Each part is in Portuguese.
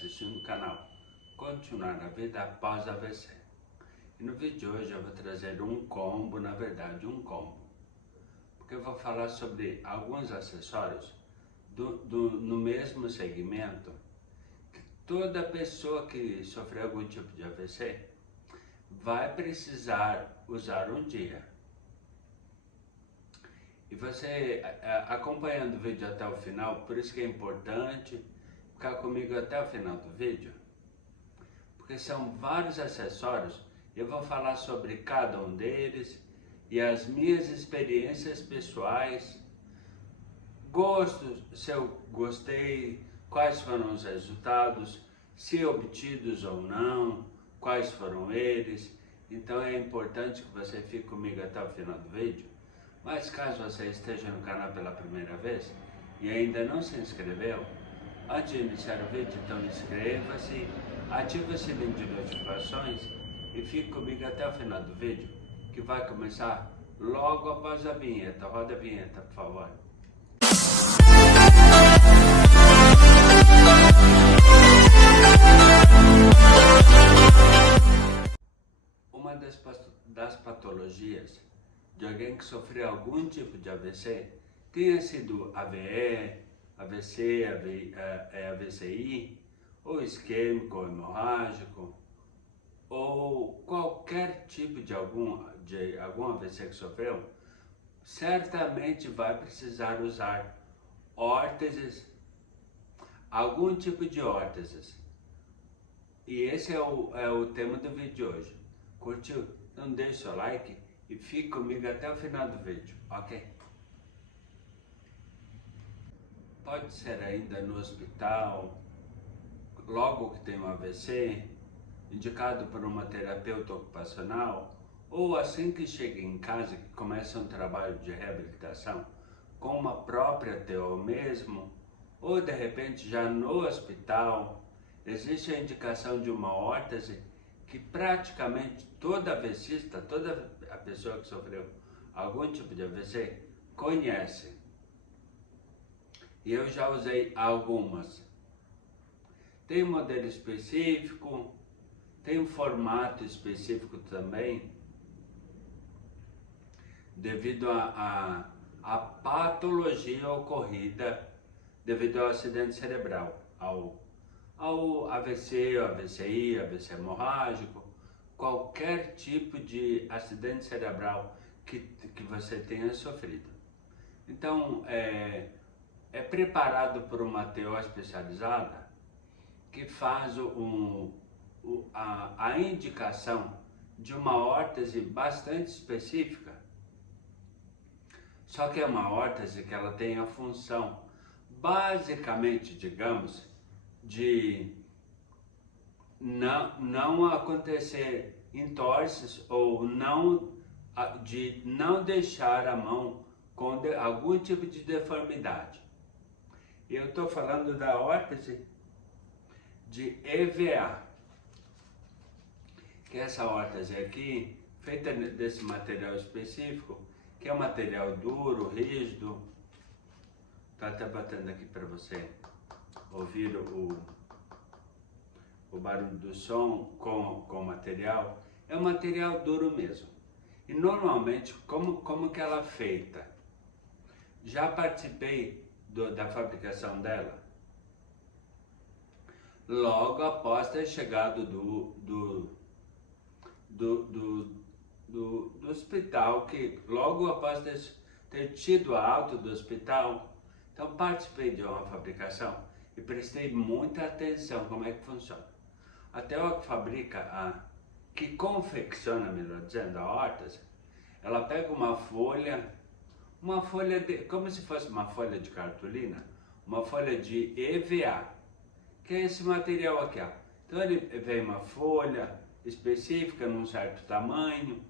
assistindo o canal Continuar a Vida Após AVC. E no vídeo de hoje eu vou trazer um combo, na verdade um combo, porque eu vou falar sobre alguns acessórios no mesmo segmento que toda pessoa que sofreu algum tipo de AVC vai precisar usar um dia. E você acompanhando o vídeo até o final, por isso que é importante ficar comigo até o final do vídeo, porque são vários acessórios. Eu vou falar sobre cada um deles e as minhas experiências pessoais, gostos, se eu gostei, quais foram os resultados, se obtidos ou não, quais foram eles. Então é importante que você fique comigo até o final do vídeo. Mas caso você esteja no canal pela primeira vez e ainda não se inscreveu, antes de iniciar o vídeo, então inscreva-se, ative o sininho de notificações e fique comigo até o final do vídeo, que vai começar logo após a vinheta. Roda a vinheta, por favor. Uma das patologias de alguém que sofreu algum tipo de AVC, tenha sido AVE, AVC, AVCI, ou isquêmico, ou hemorrágico, ou qualquer tipo de algum AVC que sofreu, certamente vai precisar usar órteses, algum tipo de órteses. E esse é o tema do vídeo de hoje. Curtiu? Então deixe seu like e fique comigo até o final do vídeo, ok? Pode ser ainda no hospital, logo que tem um AVC, indicado por uma terapeuta ocupacional, ou assim que chega em casa, que começa um trabalho de reabilitação com uma própria TO mesmo, ou de repente já no hospital, existe a indicação de uma órtese que praticamente toda AVCista, toda a pessoa que sofreu algum tipo de AVC conhece. E eu já usei algumas. Tem um modelo específico, tem um formato específico também, devido à patologia ocorrida devido ao acidente cerebral, ao AVC, ao AVCI, AVC hemorrágico, qualquer tipo de acidente cerebral que você tenha sofrido. Então, é preparado por uma TO especializada que faz a indicação de uma órtese bastante específica. Só que é uma órtese que ela tem a função, basicamente, digamos, de não acontecer entorses ou de não deixar a mão com algum tipo de deformidade. Eu estou falando da órtese de EVA, que é essa órtese aqui, feita desse material específico, que é um material duro, rígido. Estou até batendo aqui para você ouvir o barulho do som com o material. É um material duro mesmo. E normalmente, como que ela é feita? Já participei da fabricação dela. Logo após ter chegado do hospital, que logo após ter tido a alta do hospital, então participei de uma fabricação e prestei muita atenção como é que funciona. Até o que fabrica, que confecciona, melhor dizendo, a órtese, ela pega uma folha como se fosse uma folha de cartolina, uma folha de EVA, que é esse material aqui, ó. Então ele vem uma folha específica num certo tamanho,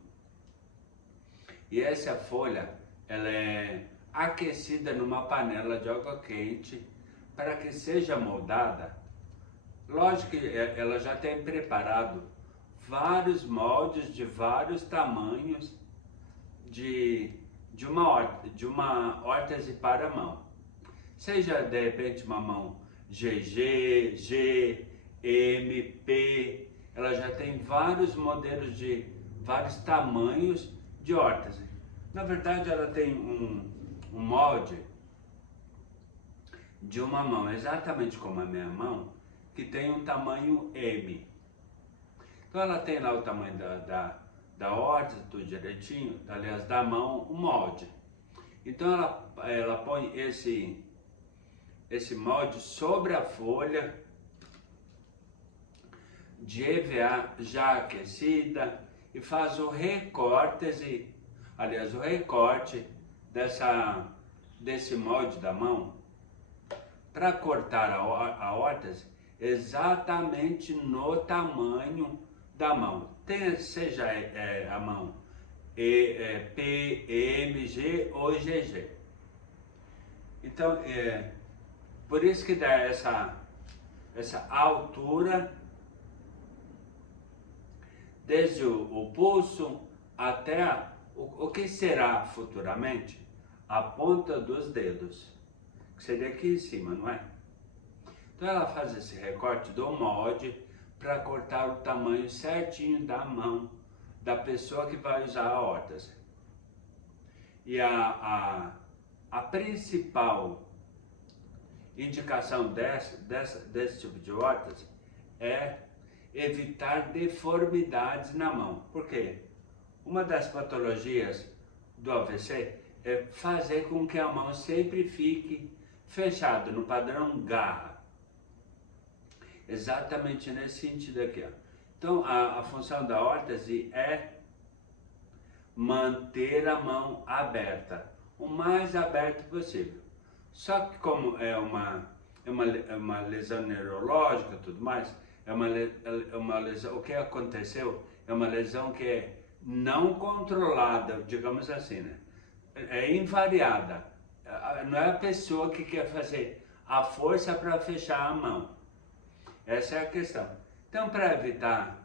e essa folha ela é aquecida numa panela de água quente para que seja moldada. Lógico que ela já tem preparado vários moldes de vários tamanhos de uma órtese para a mão. Seja de repente uma mão GG, G, M, P, ela já tem vários modelos de vários tamanhos de órtese. Na verdade, ela tem um molde de uma mão, exatamente como a minha mão, que tem um tamanho M. Então ela tem lá o tamanho da órtese, tudo direitinho, aliás, da mão, o molde. Então ela põe esse molde sobre a folha de EVA já aquecida e faz o recorte, aliás, o recorte desse molde da mão para cortar a órtese exatamente no tamanho da mão, seja a mão P, M, G ou GG. Então, por isso que dá essa altura desde o pulso até o que será futuramente a ponta dos dedos, que seria aqui em cima, não é? Então ela faz esse recorte do molde para cortar o tamanho certinho da mão da pessoa que vai usar a órtese. E a principal indicação desse tipo de órtese é evitar deformidades na mão. Por quê? Uma das patologias do AVC é fazer com que a mão sempre fique fechada, no padrão garra. Exatamente nesse sentido aqui, ó. Então, a função da órtese é manter a mão aberta, o mais aberto possível. Só que como é uma lesão neurológica e tudo mais, é uma lesão, o que aconteceu é uma lesão que é não controlada, digamos assim, né? É invariada. Não é a pessoa que quer fazer a força para fechar a mão. Essa é a questão. Então, para evitar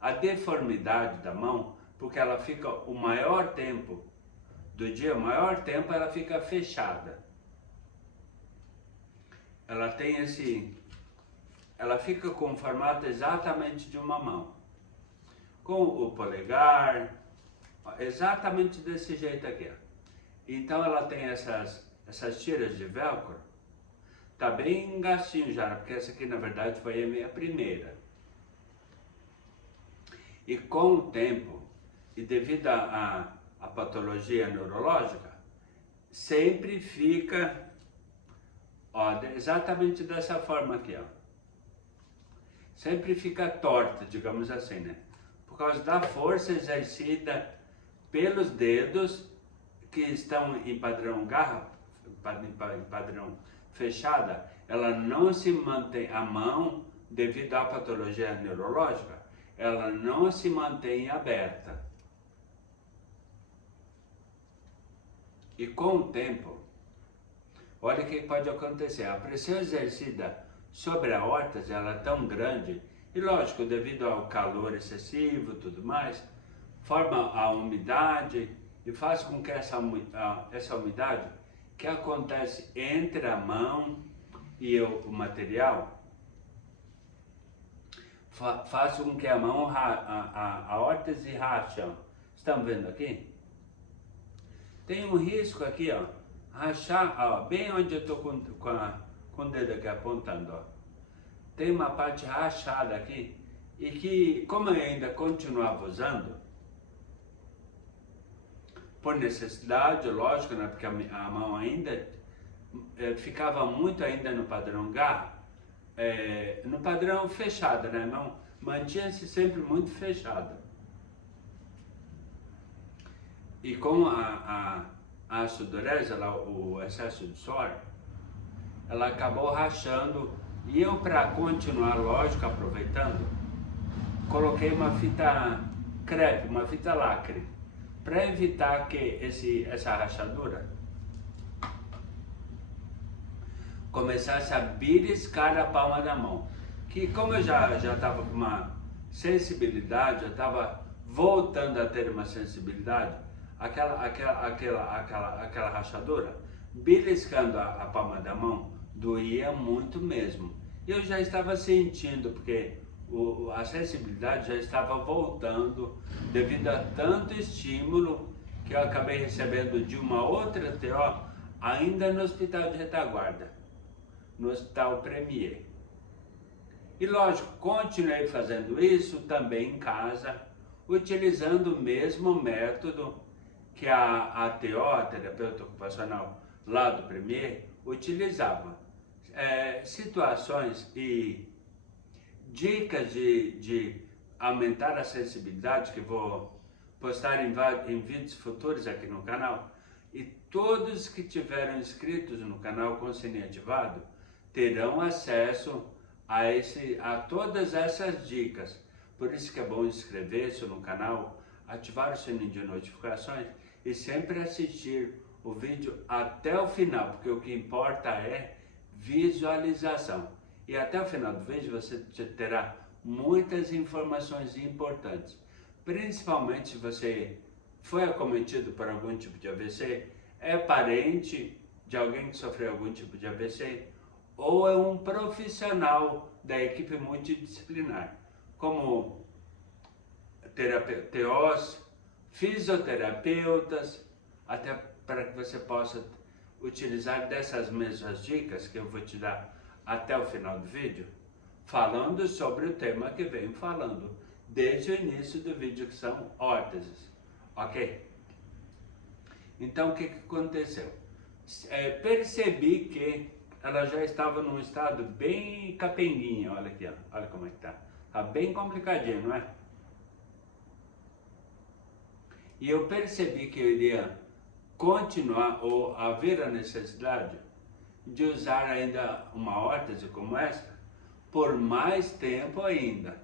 a deformidade da mão, porque ela fica o maior tempo do dia, o maior tempo ela fica fechada. Ela tem ela fica com o formato exatamente de uma mão. Com o polegar, exatamente desse jeito aqui, ó. Então ela tem essas tiras de velcro. Tá bem gastinho já, porque essa aqui na verdade foi a minha primeira. E com o tempo, e devido à patologia neurológica, sempre fica, ó, exatamente dessa forma aqui, ó. Sempre fica torta, digamos assim, né? Por causa da força exercida pelos dedos que estão em padrão garra, em padrão fechada, ela não se mantém, a mão, devido à patologia neurológica, ela não se mantém aberta. E com o tempo, olha o que pode acontecer, a pressão exercida sobre a órtese, ela é tão grande, e lógico, devido ao calor excessivo e tudo mais, forma a umidade e faz com que essa umidade que acontece entre a mão e o material, faz com que a mão, a órtese rache. Estão vendo aqui? Tem um risco aqui, ó, rachar, ó, bem onde eu estou com o dedo aqui apontando, ó. Tem uma parte rachada aqui, e que, como eu ainda continuava usando, por necessidade, lógico, né, porque a mão ainda ficava muito ainda no padrão garra, no padrão fechado, né, não mantinha-se sempre muito fechada. E com a sudorese, o excesso de suor, ela acabou rachando, e eu, para continuar, lógico, aproveitando, coloquei uma fita crepe, uma fita lacre, para evitar que essa rachadura começasse a beliscar a palma da mão. Que como eu já estava com uma sensibilidade, eu estava voltando a ter uma sensibilidade, aquela rachadura, beliscando a palma da mão, doía muito mesmo. E eu já estava sentindo, porque a sensibilidade já estava voltando devido a tanto estímulo que eu acabei recebendo de uma outra TO ainda no hospital de retaguarda, no Hospital Premier. E lógico, continuei fazendo isso também em casa, utilizando o mesmo método que a TO, a terapeuta ocupacional lá do Premier, utilizava. Situações e dicas de aumentar a sensibilidade que vou postar em vídeos futuros aqui no canal. E todos que tiveram inscritos no canal com o sininho ativado terão acesso a todas essas dicas. Por isso que é bom inscrever-se no canal, ativar o sininho de notificações e sempre assistir o vídeo até o final, porque o que importa é visualização. E até o final do vídeo você terá muitas informações importantes, principalmente se você foi acometido por algum tipo de AVC, é parente de alguém que sofreu algum tipo de AVC, ou é um profissional da equipe multidisciplinar, como TOs, fisioterapeutas, até para que você possa utilizar dessas mesmas dicas que eu vou te dar até o final do vídeo, falando sobre o tema que venho falando desde o início do vídeo, que são órteses, ok? Então o que aconteceu? Percebi que ela já estava num estado bem capenguinha, olha aqui, ó, olha como é que tá. Tá bem complicadinho, não é? E eu percebi que eu iria continuar ou haver a necessidade de usar ainda uma órtese como essa por mais tempo ainda.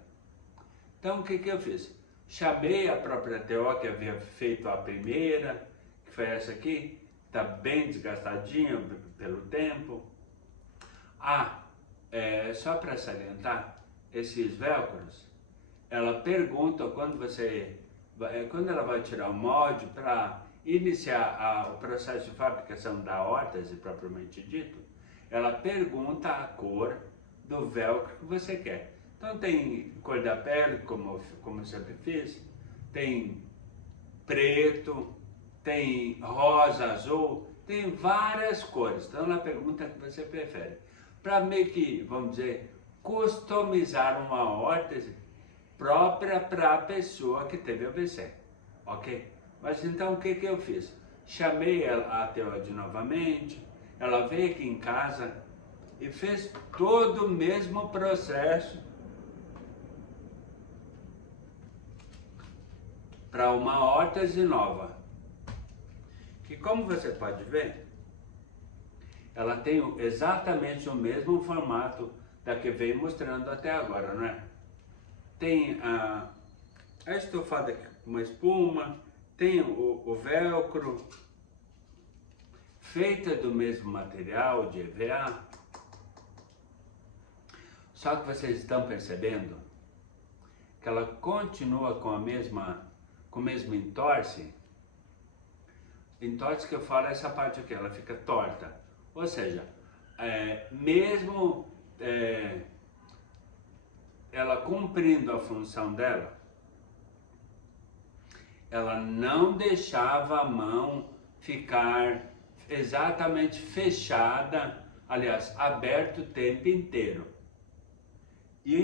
Então o que eu fiz? Chamei a própria TO que havia feito a primeira, que foi essa aqui, está bem desgastadinha pelo tempo. Só para salientar, esses velcros, ela pergunta quando ela vai tirar o molde para iniciar o processo de fabricação da órtese propriamente dito, ela pergunta a cor do velcro que você quer. Então tem cor da pele, como eu sempre fiz, tem preto, tem rosa, azul, tem várias cores. Então ela pergunta o que você prefere. Para meio que, vamos dizer, customizar uma órtese própria para a pessoa que teve AVC, ok? Mas então o que eu fiz? Chamei a TO novamente, ela veio aqui em casa e fez todo o mesmo processo para uma órtese nova, que como você pode ver, ela tem exatamente o mesmo formato da que veio mostrando até agora, não é? Tem a estofada aqui com uma espuma, tem o velcro, feita do mesmo material de EVA. Só que vocês estão percebendo que ela continua com o mesmo entorse. Entorse que eu falo é essa parte aqui, ela fica torta. Ou seja, mesmo ela cumprindo a função dela, ela não deixava a mão ficar exatamente fechada, aliás, aberta o tempo inteiro. E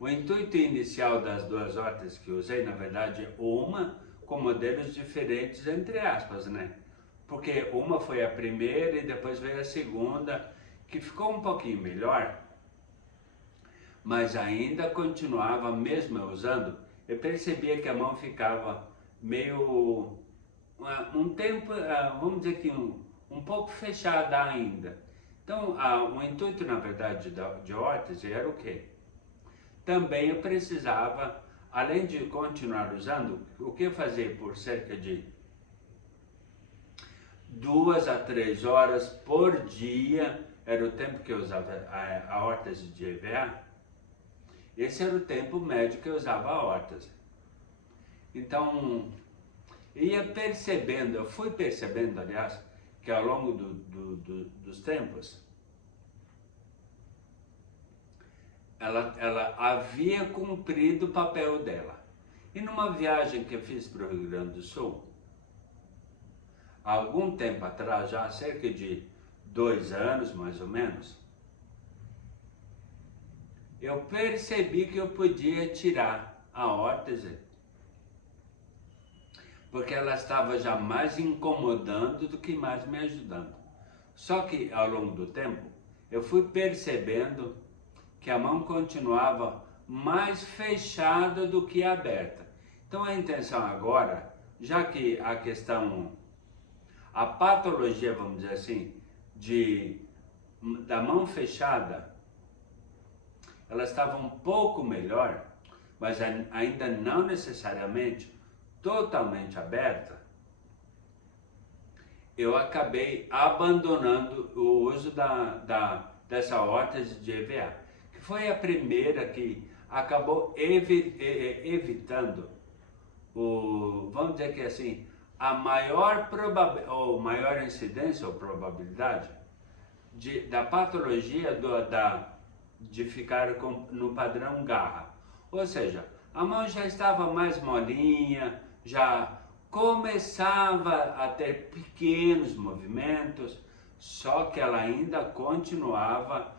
o intuito inicial das duas órteses que eu usei, na verdade, uma com modelos diferentes, entre aspas, né? Porque uma foi a primeira e depois veio a segunda, que ficou um pouquinho melhor, mas ainda continuava, mesmo eu usando, eu percebia que a mão ficava meio, um tempo, vamos dizer que um pouco fechada ainda. Então, o intuito, na verdade, de órtese era o quê? Também eu precisava, além de continuar usando, o que eu fazia por cerca de 2 a 3 horas por dia, era o tempo que eu usava a órtese de EVA. Esse era o tempo médio que eu usava a órtese. Então, eu fui percebendo, aliás, que ao longo dos tempos, ela havia cumprido o papel dela. E numa viagem que eu fiz para o Rio Grande do Sul, há algum tempo atrás, já há cerca de 2 anos mais ou menos, eu percebi que eu podia tirar a órtese, porque ela estava já mais incomodando do que mais me ajudando. Só que ao longo do tempo, eu fui percebendo que a mão continuava mais fechada do que aberta. Então a intenção agora, já que a patologia, vamos dizer assim, da mão fechada, ela estava um pouco melhor, mas ainda não necessariamente totalmente aberta, eu acabei abandonando o uso dessa órtese de EVA, que foi a primeira que acabou evitando vamos dizer que assim, a maior incidência ou probabilidade da patologia de ficar no padrão garra. Ou seja, a mão já estava mais molinha, já começava a ter pequenos movimentos, só que ela ainda continuava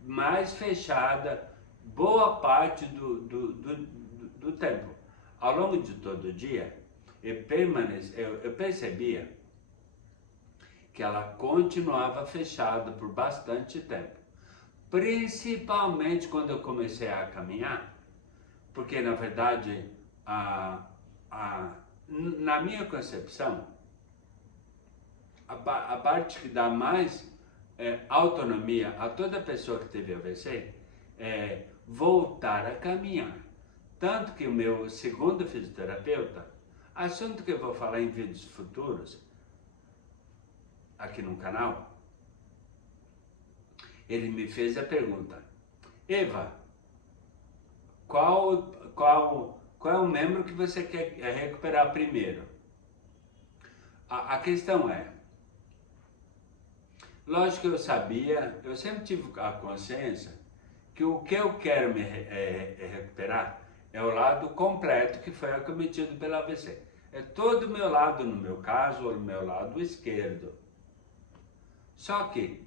mais fechada boa parte do tempo. Ao longo de todo o dia, eu percebia que ela continuava fechada por bastante tempo. Principalmente quando eu comecei a caminhar, porque na verdade, na minha concepção, a parte que dá mais autonomia a toda pessoa que teve AVC é voltar a caminhar. Tanto que o meu segundo fisioterapeuta, assunto que eu vou falar em vídeos futuros, aqui no canal, ele me fez a pergunta: Eva, qual é o membro que você quer recuperar primeiro? A questão é, lógico que eu sabia, eu sempre tive a consciência que o que eu quero recuperar é o lado completo que foi acometido pela AVC. É todo o meu lado, no meu caso, o meu lado esquerdo. Só que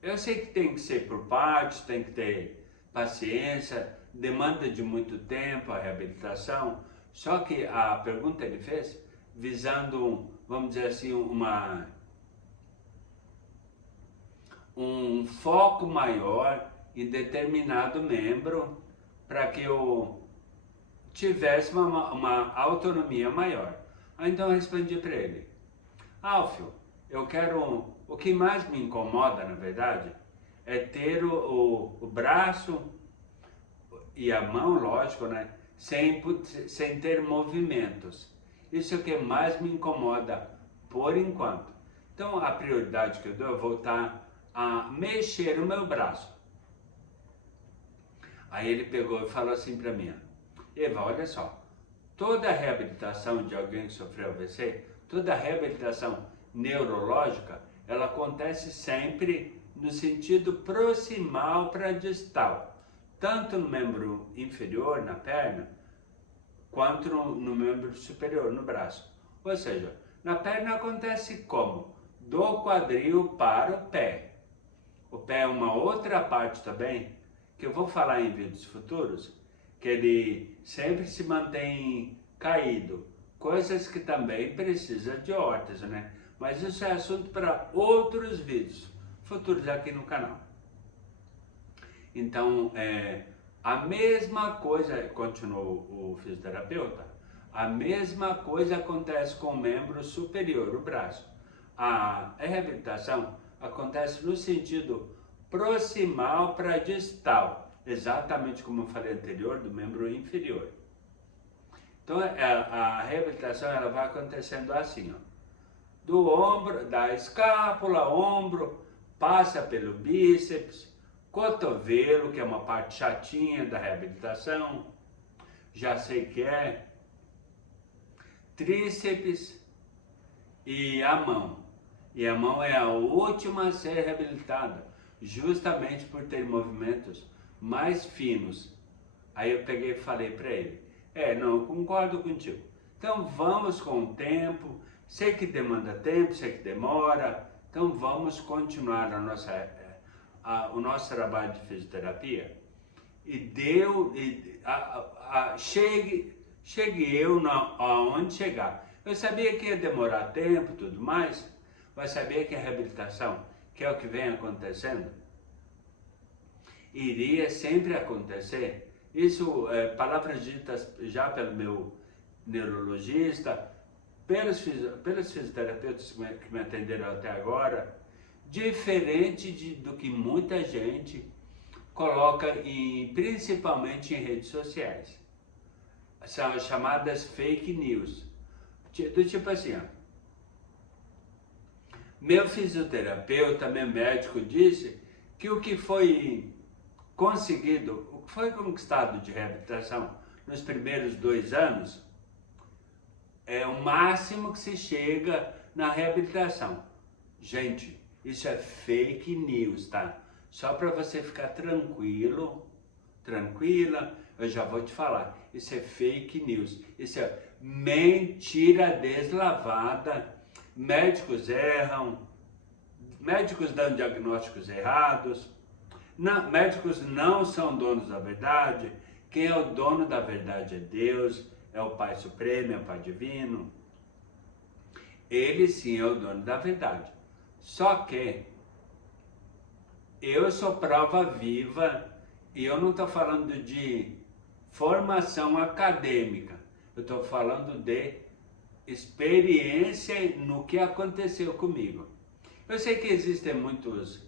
eu sei que tem que ser por partes, tem que ter paciência, demanda de muito tempo a reabilitação. Só que a pergunta ele fez visando, vamos dizer assim, um foco maior em determinado membro para que eu tivesse uma autonomia maior. Então eu respondi para ele: Alfio, eu quero, o que mais me incomoda na verdade é ter o braço e a mão, lógico, né, sem ter movimentos. Isso é o que mais me incomoda por enquanto. Então a prioridade que eu dou é voltar a mexer o meu braço. Aí ele pegou e falou assim para mim: Eva, olha só, toda a reabilitação de alguém que sofreu AVC, toda a reabilitação neurológica, ela acontece sempre no sentido proximal para distal, tanto no membro inferior, na perna, quanto no membro superior, no braço. Ou seja, na perna acontece como? Do quadril para o pé. O pé é uma outra parte também, que eu vou falar em vídeos futuros, que ele sempre se mantém caído, coisas que também precisa de órtese, né? Mas isso é assunto para outros vídeos futuros aqui no canal. Então, a mesma coisa, continuou o fisioterapeuta, a mesma coisa acontece com o membro superior, o braço. A reabilitação acontece no sentido proximal para distal, exatamente como eu falei anterior, do membro inferior. Então a reabilitação ela vai acontecendo assim, ó, do ombro, da escápula, ombro, passa pelo bíceps, cotovelo, que é uma parte chatinha da reabilitação, já sei que é, tríceps e a mão. E a mão é a última a ser reabilitada, justamente por ter movimentos mais finos. Aí eu peguei e falei para ele, não, eu concordo contigo. Então vamos com o tempo, sei que demanda tempo, sei que demora, então vamos continuar o nosso trabalho de fisioterapia. E chegue eu aonde chegar. Eu sabia que ia demorar tempo e tudo mais, mas sabia que a reabilitação, que é o que vem acontecendo, iria sempre acontecer. Isso palavras ditas já pelo meu neurologista, pelos fisioterapeutas que me atenderam até agora, diferente do que muita gente coloca principalmente em redes sociais. São as chamadas fake news. Do tipo assim, meu fisioterapeuta, meu médico disse que o que foi conseguido, o que foi conquistado de reabilitação nos primeiros 2 anos é o máximo que se chega na reabilitação. Gente, isso é fake news, tá? Só para você ficar tranquilo, tranquila, eu já vou te falar. Isso é fake news, isso é mentira deslavada. Médicos erram, médicos dão diagnósticos errados, médicos não são donos da verdade. Quem é o dono da verdade é Deus, é o Pai Supremo, é o Pai Divino. Ele sim é o dono da verdade. Só que eu sou prova viva e eu não estou falando de formação acadêmica. Eu estou falando de experiência no que aconteceu comigo. Eu sei que existem muitos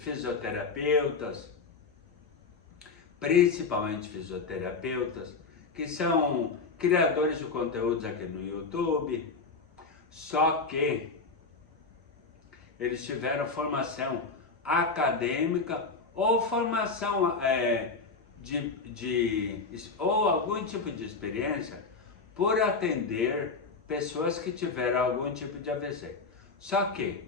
fisioterapeutas, principalmente fisioterapeutas, que são criadores de conteúdos aqui no YouTube, só que eles tiveram formação acadêmica ou formação ou algum tipo de experiência por atender pessoas que tiveram algum tipo de AVC. Só que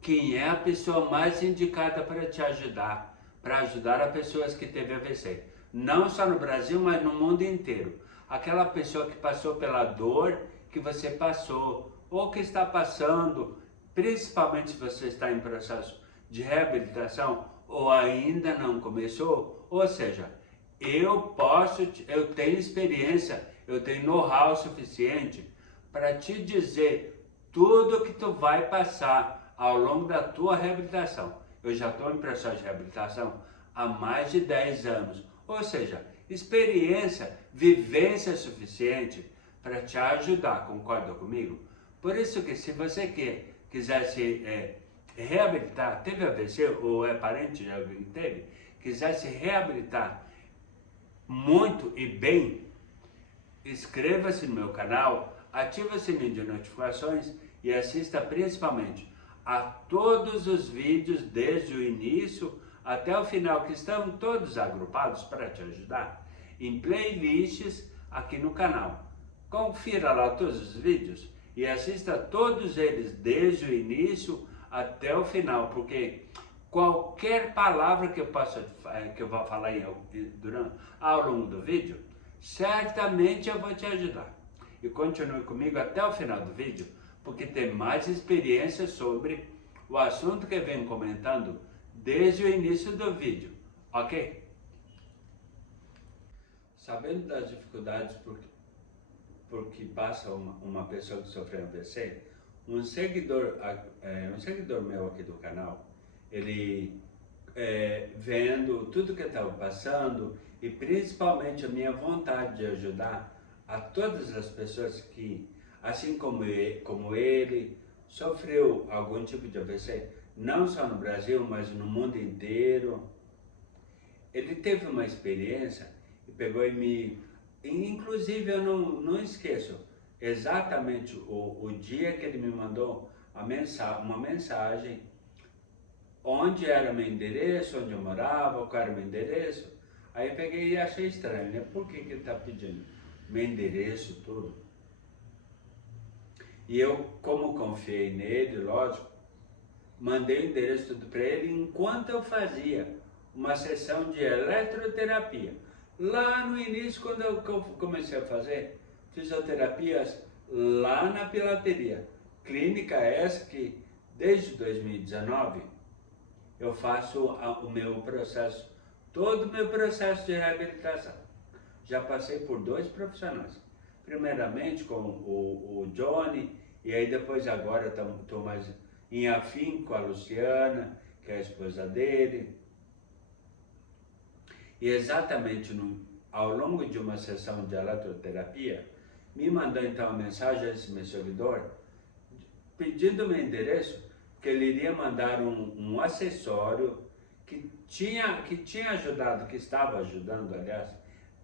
quem é a pessoa mais indicada para te ajudar, para ajudar as pessoas que teve AVC? Não só no Brasil, mas no mundo inteiro. Aquela pessoa que passou pela dor que você passou, ou que está passando, principalmente se você está em processo de reabilitação, ou ainda não começou, ou seja, eu tenho experiência, eu tenho know-how suficiente para te dizer tudo que tu vai passar ao longo da tua reabilitação. Eu já estou em processo de reabilitação há mais de 10 anos, ou seja, experiência, vivência suficiente para te ajudar, concorda comigo? Por isso que se você quiser se reabilitar, teve AVC ou é parente de alguém que teve, quiser se reabilitar muito e bem, inscreva-se no meu canal, ative o sininho de notificações e assista principalmente a todos os vídeos desde o início até o final, que estão todos agrupados para te ajudar em playlists aqui no canal. Confira lá todos os vídeos e assista todos eles desde o início até o final, porque qualquer palavra que eu vou falar ao longo do vídeo, certamente eu vou te ajudar. E continue comigo até o final do vídeo, porque tem mais experiência sobre o assunto que eu venho comentando desde o início do vídeo, ok? Sabendo das dificuldades porque passa uma pessoa que sofreu AVC, um seguidor meu aqui do canal, ele vendo tudo que eu estava passando e principalmente a minha vontade de ajudar a todas as pessoas que, assim como ele sofreu algum tipo de AVC, não só no Brasil, mas no mundo inteiro. Ele teve uma experiência e pegou inclusive eu não esqueço exatamente o dia que ele me mandou uma mensagem, onde era meu endereço, onde eu morava, qual era o meu endereço. Aí eu peguei e achei estranho, né? Por que ele está pedindo meu endereço, tudo? E eu, como confiei nele, lógico, mandei o endereço tudo para ele enquanto eu fazia uma sessão de eletroterapia. Lá no início, quando eu comecei a fazer fisioterapias lá na Pilateria, clínica essa que desde 2019 eu faço o meu processo, todo o meu processo de reabilitação. Já passei por 2 profissionais. Primeiramente com o Johnny, e aí depois agora estou mais em afim com a Luciana, que é a esposa dele. E exatamente ao longo de uma sessão de eletroterapia, me mandou então uma mensagem a esse meu seguidor, pedindo meu endereço, que ele iria mandar um acessório que tinha ajudado, que estava ajudando, aliás,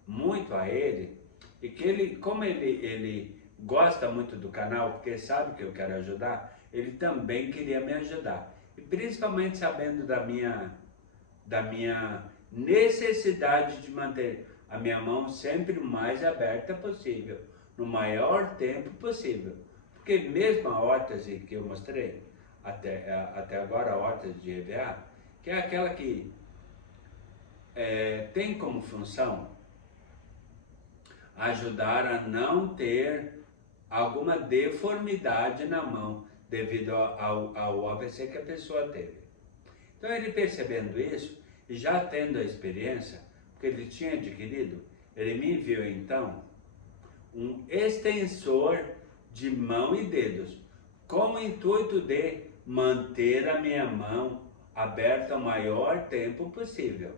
muito a ele, e que ele, como ele gosta muito do canal, porque sabe que eu quero ajudar, ele também queria me ajudar. E principalmente sabendo da minha necessidade de manter a minha mão sempre o mais aberta possível, no maior tempo possível. Porque mesmo a órtese que eu mostrei, até agora a órtese de EVA, que é aquela que tem como função ajudar a não ter alguma deformidade na mão devido ao AVC que a pessoa teve. Então ele percebendo isso, e já tendo a experiência, porque ele tinha adquirido, ele me enviou então um extensor de mão e dedos, com o intuito de manter a minha mão aberta o maior tempo possível.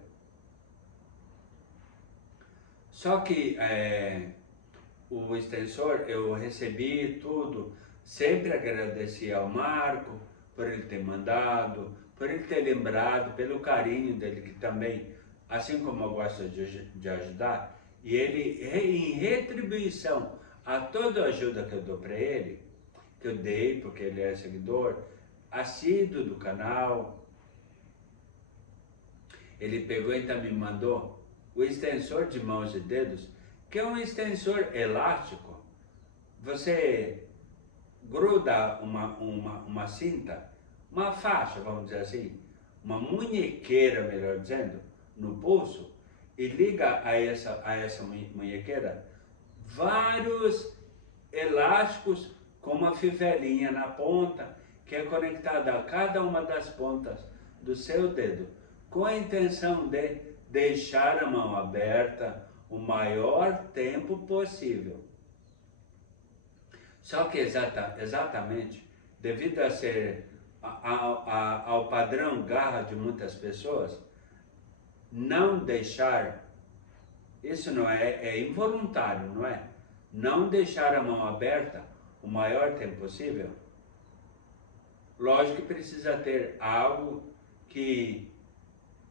Só que o extensor eu recebi tudo, sempre agradeci ao Marco por ele ter mandado, por ele ter lembrado, pelo carinho dele, que também, assim como eu gosto de ajudar, e ele, em retribuição a toda a ajuda que eu dou para ele, que eu dei porque ele é seguidor assíduo do canal, ele pegou e então me mandou o extensor de mãos e dedos, que é um extensor elástico. Você gruda uma cinta, uma faixa, vamos dizer assim, uma munhequeira, melhor dizendo, no pulso, e liga a essa munhequeira vários elásticos com uma fivelinha na ponta, que é conectada a cada uma das pontas do seu dedo, com a intenção de deixar a mão aberta o maior tempo possível. Só que exatamente, devido a ser ao padrão garra de muitas pessoas, não deixar, isso não é involuntário, não é? Não deixar a mão aberta o maior tempo possível. Lógico que precisa ter algo que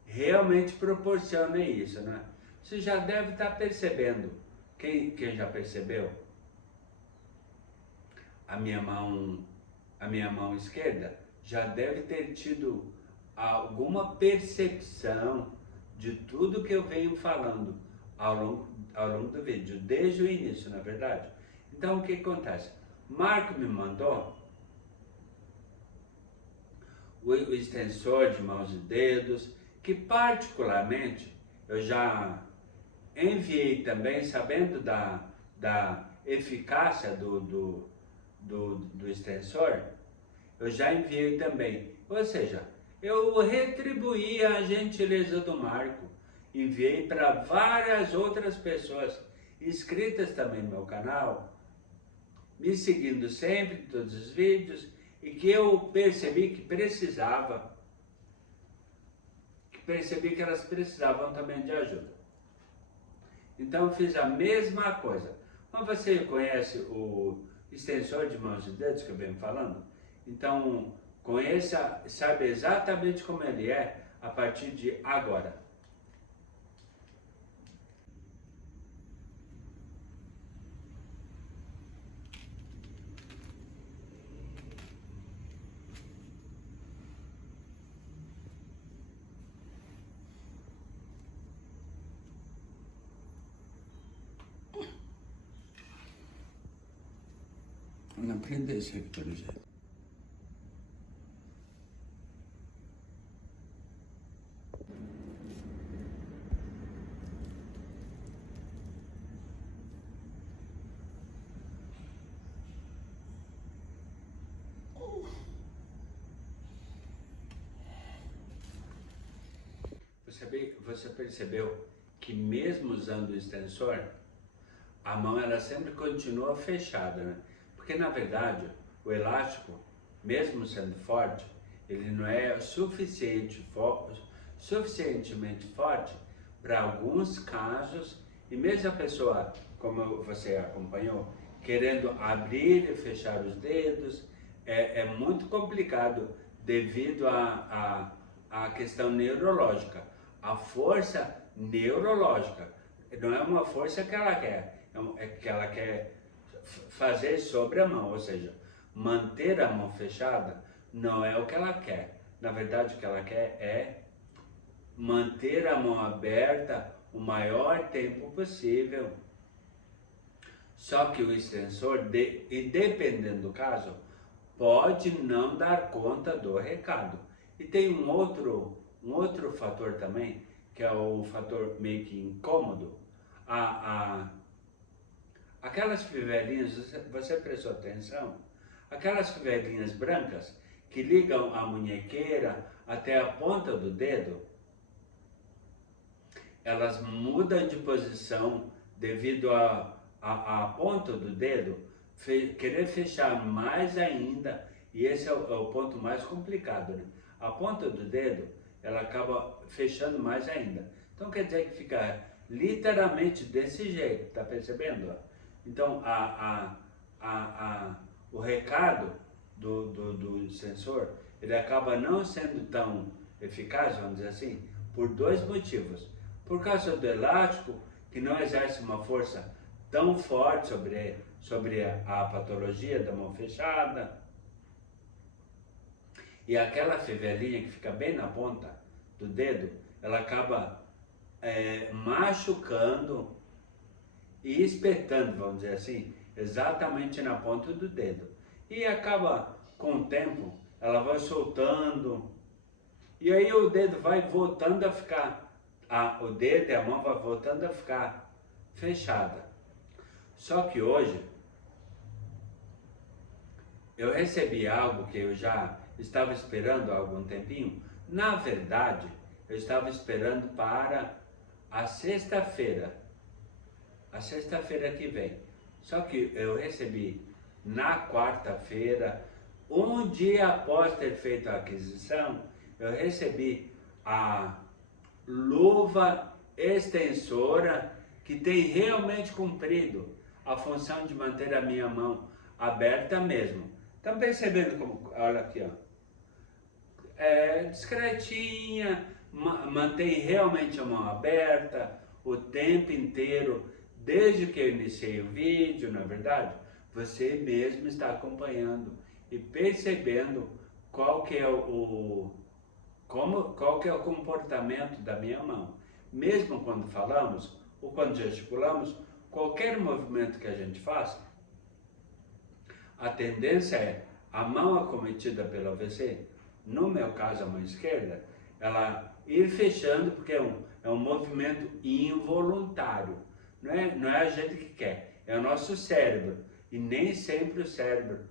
realmente proporcione isso, né? Você já deve estar percebendo, quem já percebeu, a minha mão esquerda já deve ter tido alguma percepção de tudo que eu venho falando ao longo do vídeo, desde o início, na verdade. Então, o que acontece? Marco me mandou o extensor de mãos e dedos, que particularmente eu já enviei também, sabendo da eficácia do extensor, eu já enviei também. Ou seja, eu retribuí a gentileza do Marco, enviei para várias outras pessoas inscritas também no meu canal, me seguindo sempre em todos os vídeos, e que eu percebi que elas precisavam também de ajuda. Então eu fiz a mesma coisa. Mas você conhece o extensor de mãos e dedos que eu venho falando? Então conheça, sabe exatamente como ele é a partir de agora. Não prender isso aqui pelo jeito. Você percebeu que mesmo usando o extensor, a mão ela sempre continua fechada, né? Porque na verdade o elástico, mesmo sendo forte, ele não é suficientemente forte para alguns casos, e mesmo a pessoa, como você acompanhou, querendo abrir e fechar os dedos, é muito complicado devido à questão neurológica. A força neurológica não é uma força que ela quer, é que ela quer fazer sobre a mão, ou seja, manter a mão fechada não é o que ela quer. Na verdade, o que ela quer é manter a mão aberta o maior tempo possível. Só que o extensor, e dependendo do caso, pode não dar conta do recado. E tem um outro fator também, que é o fator meio que incômodo. Aquelas fivelinhas, você prestou atenção? Aquelas fivelinhas brancas que ligam a munhequeira até a ponta do dedo, elas mudam de posição devido a ponta do dedo querer fechar mais ainda, e esse é o ponto mais complicado, né? A ponta do dedo, ela acaba fechando mais ainda. Então quer dizer que fica literalmente desse jeito, tá percebendo? Então o recado do sensor, ele acaba não sendo tão eficaz, vamos dizer assim, por dois motivos. Por causa do elástico, que não exerce uma força tão forte sobre a patologia da mão fechada, e aquela fivelinha que fica bem na ponta do dedo, ela acaba machucando e espetando, vamos dizer assim, exatamente na ponta do dedo. E acaba, com o tempo, ela vai soltando, e aí o dedo vai voltando a ficar, o dedo e a mão vai voltando a ficar fechada. Só que hoje, eu recebi algo que eu já estava esperando há algum tempinho. Na verdade, eu estava esperando para a sexta-feira que vem. Só que eu recebi na quarta-feira, um dia após ter feito a aquisição, eu recebi a luva extensora que tem realmente cumprido a função de manter a minha mão aberta mesmo. Estão percebendo como, olha aqui, ó, discretinha, mantém realmente a mão aberta o tempo inteiro, desde que eu iniciei o vídeo, na verdade, você mesmo está acompanhando e percebendo qual que é qual que é o comportamento da minha mão. Mesmo quando falamos ou quando gesticulamos, qualquer movimento que a gente faça, a tendência é a mão acometida pelo AVC, no meu caso a mão esquerda, ela ir fechando, porque é um movimento involuntário. Não é a gente que quer, é o nosso cérebro. E nem sempre o cérebro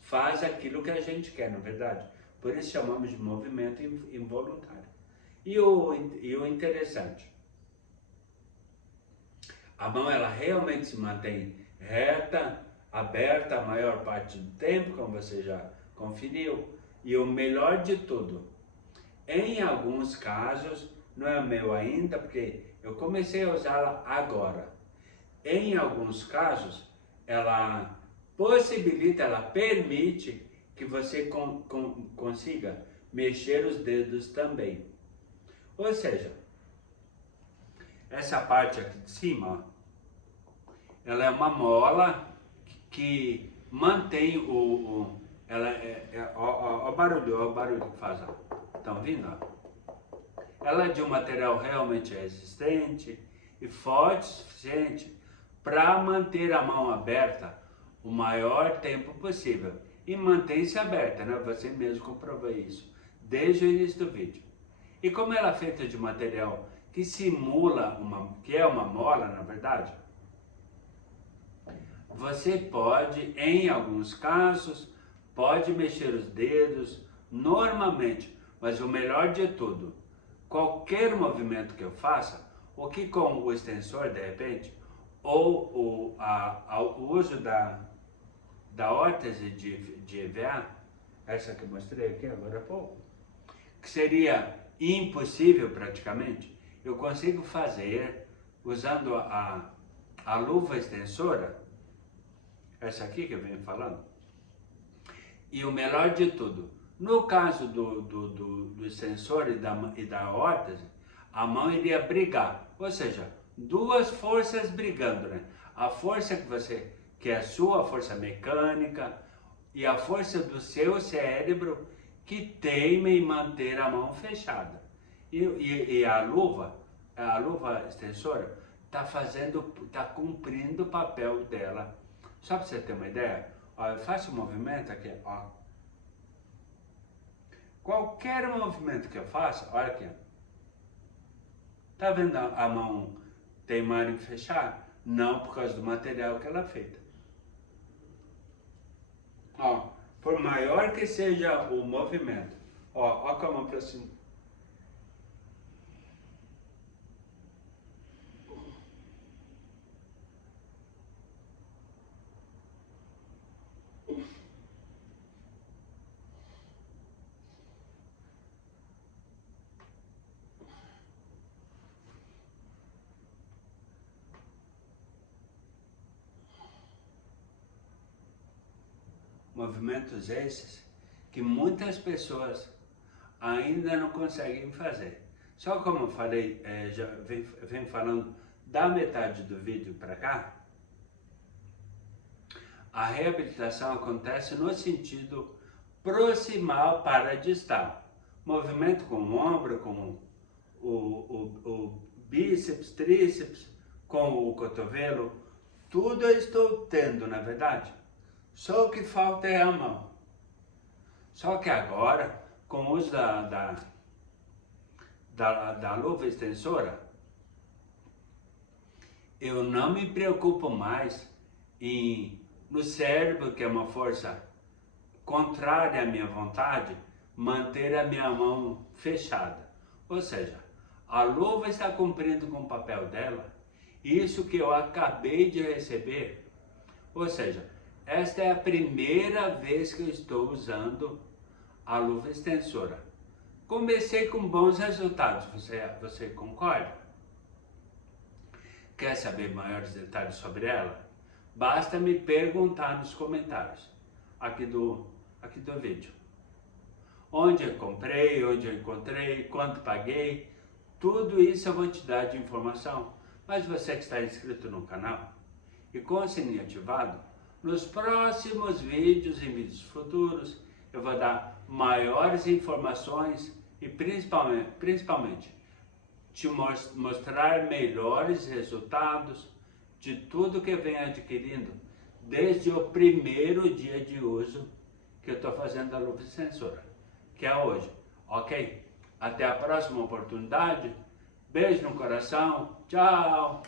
faz aquilo que a gente quer, na verdade. Por isso chamamos de movimento involuntário. E o interessante, a mão ela realmente se mantém reta, aberta a maior parte do tempo, como você já conferiu. E o melhor de tudo, em alguns casos, não é meu ainda, porque eu comecei a usá-la agora. Em alguns casos, ela possibilita, ela permite que você consiga mexer os dedos também. Ou seja, essa parte aqui de cima, ó, ela é uma mola que mantém ó, o barulho que faz, ó. Estão vendo? Ó? Ela é de um material realmente resistente e forte o suficiente para manter a mão aberta o maior tempo possível e mantém-se aberta, né? Você mesmo comprovou isso desde o início do vídeo. E como ela é feita de material que simula que é uma mola, na verdade, você pode, em alguns casos, pode mexer os dedos normalmente, mas o melhor de tudo, qualquer movimento que eu faça, o que com o extensor de repente, ou o uso da órtese de EVA, essa que eu mostrei aqui agora há pouco, que seria impossível praticamente, eu consigo fazer usando a luva extensora, essa aqui que eu venho falando. E o melhor de tudo, no caso do extensor e da órtese, a mão iria brigar, ou seja, duas forças brigando, né? A força que é a sua força mecânica e a força do seu cérebro que teima em manter a mão fechada. E a luva extensora está cumprindo o papel dela. Só para você ter uma ideia, ó, eu faço um movimento aqui, ó. Qualquer movimento que eu faça, olha aqui, ó. Tá vendo a mão teimar em fechar? Não por causa do material que ela é feita. Ó, por maior que seja o movimento, ó com a mão para cima. Movimentos esses que muitas pessoas ainda não conseguem fazer. Só como eu falei, já venho falando da metade do vídeo para cá, a reabilitação acontece no sentido proximal para distal. Movimento com o ombro, com o bíceps, tríceps, com o cotovelo, tudo eu estou tendo, na verdade. Só o que falta é a mão. Só que agora, com o uso da luva extensora, eu não me preocupo mais no cérebro, que é uma força contrária à minha vontade, manter a minha mão fechada. Ou seja, a luva está cumprindo com o papel dela, isso que eu acabei de receber. Ou seja, esta é a primeira vez que eu estou usando a luva extensora. Comecei com bons resultados, você concorda? Quer saber maiores detalhes sobre ela? Basta me perguntar nos comentários aqui do vídeo. Onde eu comprei, onde eu encontrei, quanto paguei, tudo isso eu vou te dar de informação. Mas você que está inscrito no canal e com o sininho ativado, nos próximos vídeos e vídeos futuros eu vou dar maiores informações e principalmente te mostrar melhores resultados de tudo que eu venho adquirindo desde o primeiro dia de uso que eu estou fazendo a luva extensora, que é hoje, ok? Até a próxima oportunidade, beijo no coração, tchau!